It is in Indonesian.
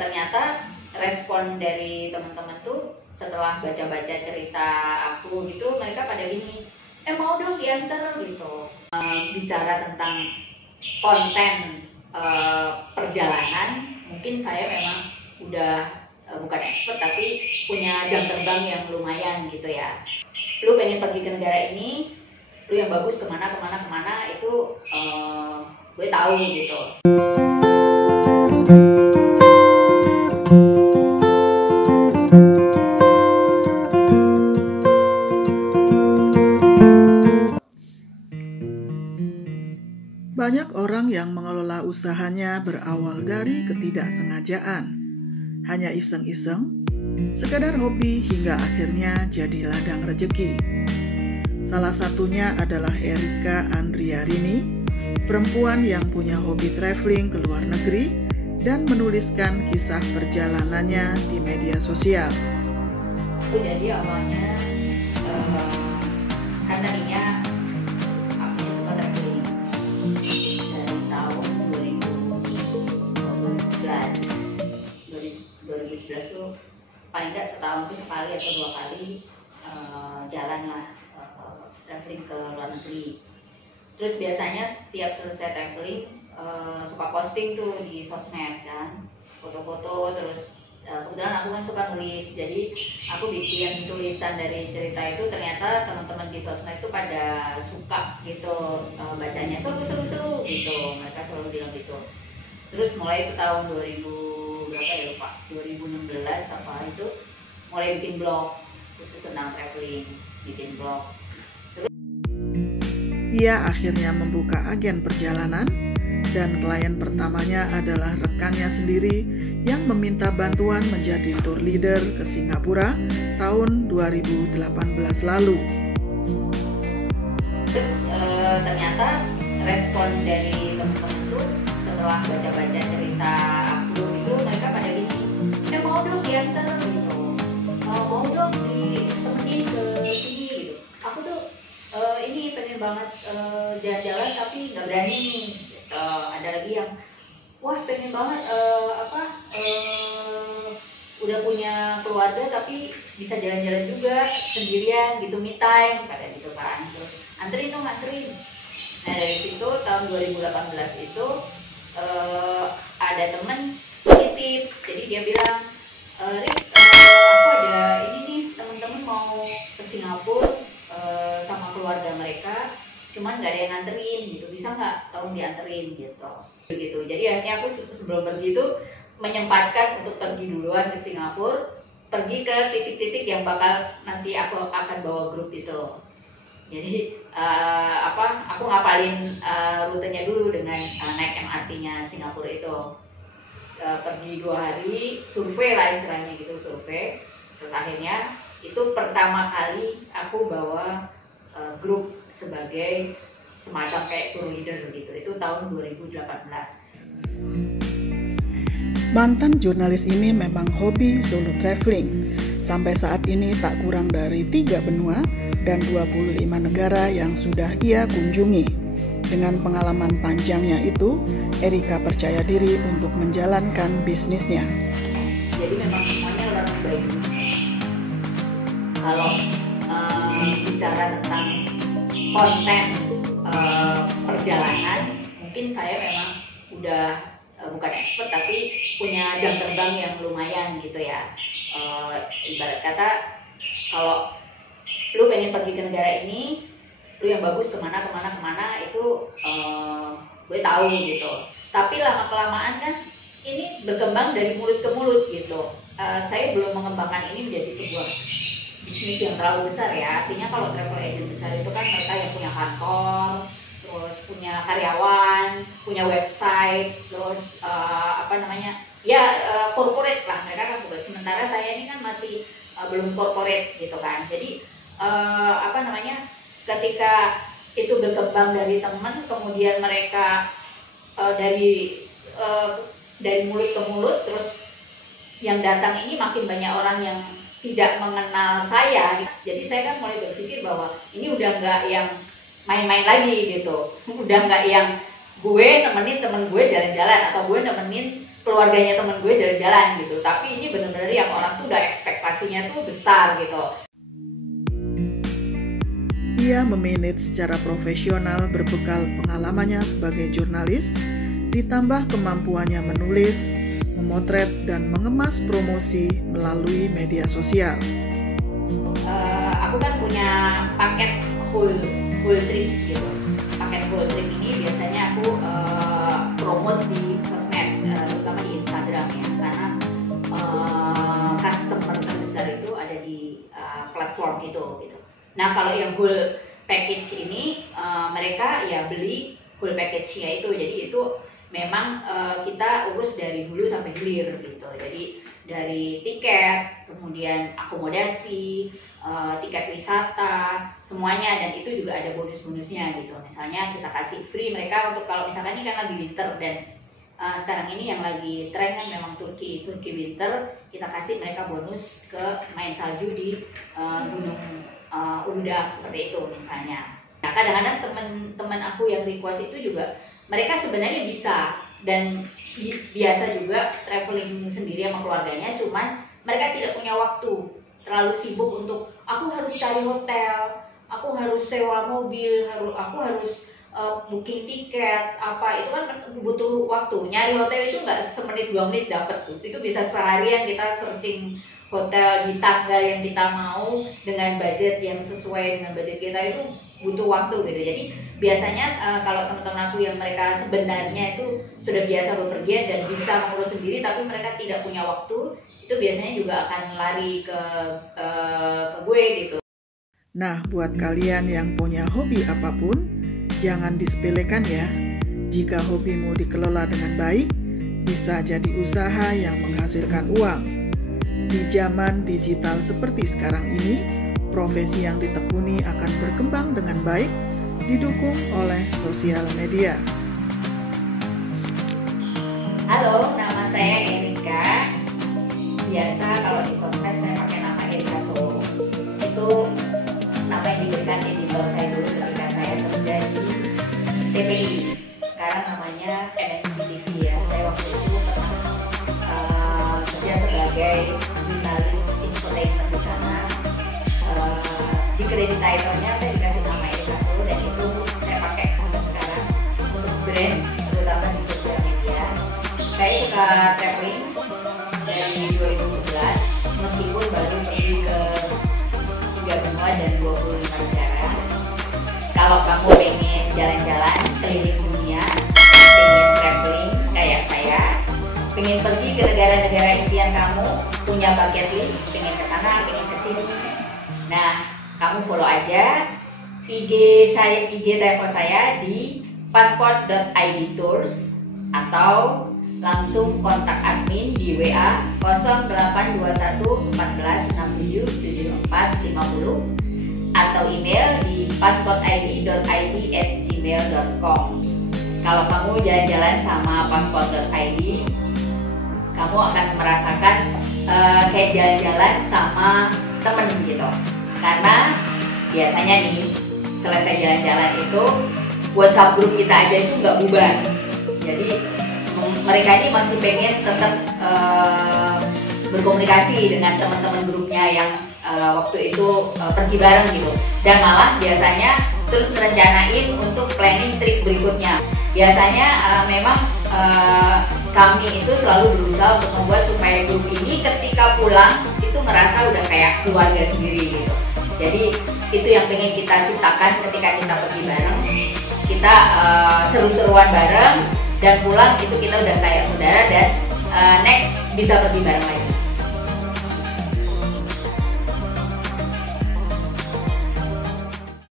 ternyata respon dari teman-teman tuh setelah baca-baca cerita aku gitu, mereka pada gini, mau dong diantar gitu. Bicara tentang konten perjalanan, mungkin saya memang udah bukan expert tapi punya jam terbang yang lumayan gitu ya. Lu pengen pergi ke negara ini, lu yang bagus kemana itu gue tahu gitu. Banyak orang yang mengelola usahanya berawal dari ketidaksengajaan, hanya iseng-iseng, sekadar hobi hingga akhirnya jadi ladang rejeki. Salah satunya adalah Erika Andriarini, perempuan yang punya hobi traveling ke luar negeri dan menuliskan kisah perjalanannya di media sosial. Jadi awalnya karena tadinya aku suka traveling dari tahun 2011 tuh paling nggak setahun tuh sekali atau dua kali jalan lah traveling ke luar negeri. Terus biasanya setiap selesai traveling suka posting tuh di sosmed kan, foto-foto. Terus kebetulan aku kan suka nulis, jadi aku bikin tulisan dari cerita itu. Ternyata teman-teman di sosmed itu pada suka gitu, bacanya seru gitu, mereka selalu bilang gitu. Terus mulai ke tahun 2000 berapa ya lupa, 2016 apa itu, mulai bikin blog khusus tentang traveling, bikin blog. Ia akhirnya membuka agen perjalanan dan klien pertamanya adalah rekannya sendiri yang meminta bantuan menjadi tour leader ke Singapura tahun 2018 lalu. Terus ternyata respon dari teman-teman tuh setelah baca-baca cerita aku itu, mereka pada gini, mau dong diantar gitu, mau dong ditemenin ke sini gitu. Aku tuh ini pengen banget jalan-jalan tapi nggak berani nih. Ada lagi yang wah pengen banget udah punya keluarga tapi bisa jalan-jalan juga sendirian gitu, me time kayak gitu kan. Terus anterin dong, anterin. Nah dari situ tahun 2018 itu ada temen titip, jadi dia bilang, Rik, aku ada ini nih, temen-temen mau ke Singapura sama keluarga mereka, cuman nggak ada yang nganterin gitu, bisa nggak tolong dianterin gitu. Jadi akhirnya aku sebelum pergi itu menyempatkan untuk pergi duluan ke Singapura, pergi ke titik-titik yang bakal nanti aku akan bawa grup itu. Jadi aku ngapalin rutenya dulu dengan naik MRT-nya Singapura itu. Pergi 2 hari, survei lah istilahnya gitu, survei. Terus akhirnya itu pertama kali aku bawa grup sebagai semacam kayak tour leader gitu. Itu tahun 2018. Mantan jurnalis ini memang hobi solo traveling. Sampai saat ini tak kurang dari 3 benua dan 25 negara yang sudah ia kunjungi. Dengan pengalaman panjangnya itu, Erika percaya diri untuk menjalankan bisnisnya. Jadi memang semuanya orang baik. Kalau bicara tentang konten perjalanan, mungkin saya memang udah bukan expert tapi punya jam terbang yang lumayan gitu ya. Ibarat kata kalau lu pengen pergi ke negara ini, lu yang bagus kemana itu gue tahu gitu. Tapi lama-kelamaan kan ini berkembang dari mulut ke mulut gitu. Saya belum mengembangkan ini menjadi sebuah bisnis yang terlalu besar ya. Artinya kalau travel agent besar itu kan mereka yang punya kantor, terus punya karyawan, punya website, terus corporate lah, mereka kan corporate. Sementara saya ini kan masih belum corporate gitu kan. Jadi ketika itu berkembang dari teman, kemudian mereka dari mulut ke mulut, terus yang datang ini makin banyak orang yang tidak mengenal saya. Jadi saya kan mulai berpikir bahwa ini udah nggak yang main-main lagi gitu, udah nggak yang gue nemenin temen gue jalan-jalan atau gue nemenin keluarganya temen gue jalan-jalan gitu, tapi ini bener-bener yang orang tuh udah ekspektasinya tuh besar gitu. Ia memanage secara profesional berbekal pengalamannya sebagai jurnalis, ditambah kemampuannya menulis, memotret, dan mengemas promosi melalui media sosial. Aku kan punya paket whole trip gitu. Paket whole trip ini biasanya aku promote di sosmed, terutama di Instagram ya, karena customer terbesar itu ada di platform itu gitu. Nah kalau yang whole package ini mereka ya beli full package-nya itu, jadi itu memang kita urus dari hulu sampai hilir gitu. Jadi dari tiket, kemudian akomodasi, tiket wisata, semuanya, dan itu juga ada bonus-bonusnya gitu. Misalnya kita kasih free mereka untuk, kalau misalkan ini kan lagi winter dan sekarang ini yang lagi tren kan memang Turki winter, kita kasih mereka bonus ke main salju di gunung Uludag seperti itu misalnya. Nah kadang-kadang teman-teman aku yang request itu juga mereka sebenarnya bisa dan biasa juga traveling sendiri sama keluarganya, cuman mereka tidak punya waktu, terlalu sibuk untuk aku harus cari hotel, aku harus sewa mobil, aku harus booking tiket, apa itu kan butuh waktu. Nyari hotel itu nggak semenit 2 menit dapet tuh, itu bisa seharian kita searching hotel di tangga yang kita mau dengan budget yang sesuai dengan budget kita, itu butuh waktu gitu. Jadi biasanya kalau teman-teman aku yang mereka sebenarnya itu sudah biasa bepergian dan bisa mengurus sendiri tapi mereka tidak punya waktu, itu biasanya juga akan lari ke gue gitu. Nah, buat kalian yang punya hobi apapun, jangan disepelekan ya. Jika hobimu dikelola dengan baik, bisa jadi usaha yang menghasilkan uang. Di zaman digital seperti sekarang ini, profesi yang ditekuni akan berkembang dengan baik, didukung oleh sosial media. Halo, nama saya Erika. Biasa kalau di sosmed saya pakai nama Erika Solo. Itu nama yang diberikan editor saya dulu ketika saya kerja di TPI. Sekarang namanya MNC TV ya. Saya waktu itu pernah kerja sebagai jurnalis infotainment di sana. Di kredit title-nya saya dikasih nama Erika Solo dan itu saya pakai sampai sekarang untuk brand, terutama di sosial media. Saya suka traveling dari 2011, meskipun baru pergi ke 3 benua dan 25 negara. Kalau kamu pengen jalan-jalan keliling dunia, pengen traveling kayak saya, pengen pergi ke negara-negara impian kamu, punya bucket list, pengen ke sana, pengen ke sini. Nah, kamu follow aja IG travel saya di passport.id tours atau langsung kontak admin di WA 0821 14 67 74 50 atau email di passportid.id@gmail.com. Kalau kamu jalan-jalan sama passport.id, kamu akan merasakan kayak jalan-jalan sama temen gitu. Karena biasanya nih selesai jalan-jalan itu WhatsApp grup kita aja itu nggak bubar. Jadi mereka ini masih pengen tetap berkomunikasi dengan teman-teman grupnya yang waktu itu pergi bareng gitu. Dan malah biasanya terus merencanain untuk planning trip berikutnya. Biasanya memang kami itu selalu berusaha untuk membuat supaya grup ini ketika pulang itu ngerasa udah kayak keluarga sendiri gitu. Jadi itu yang pengen kita ciptakan ketika kita pergi bareng. Kita seru-seruan bareng dan pulang itu kita udah kayak saudara dan next bisa pergi bareng lagi.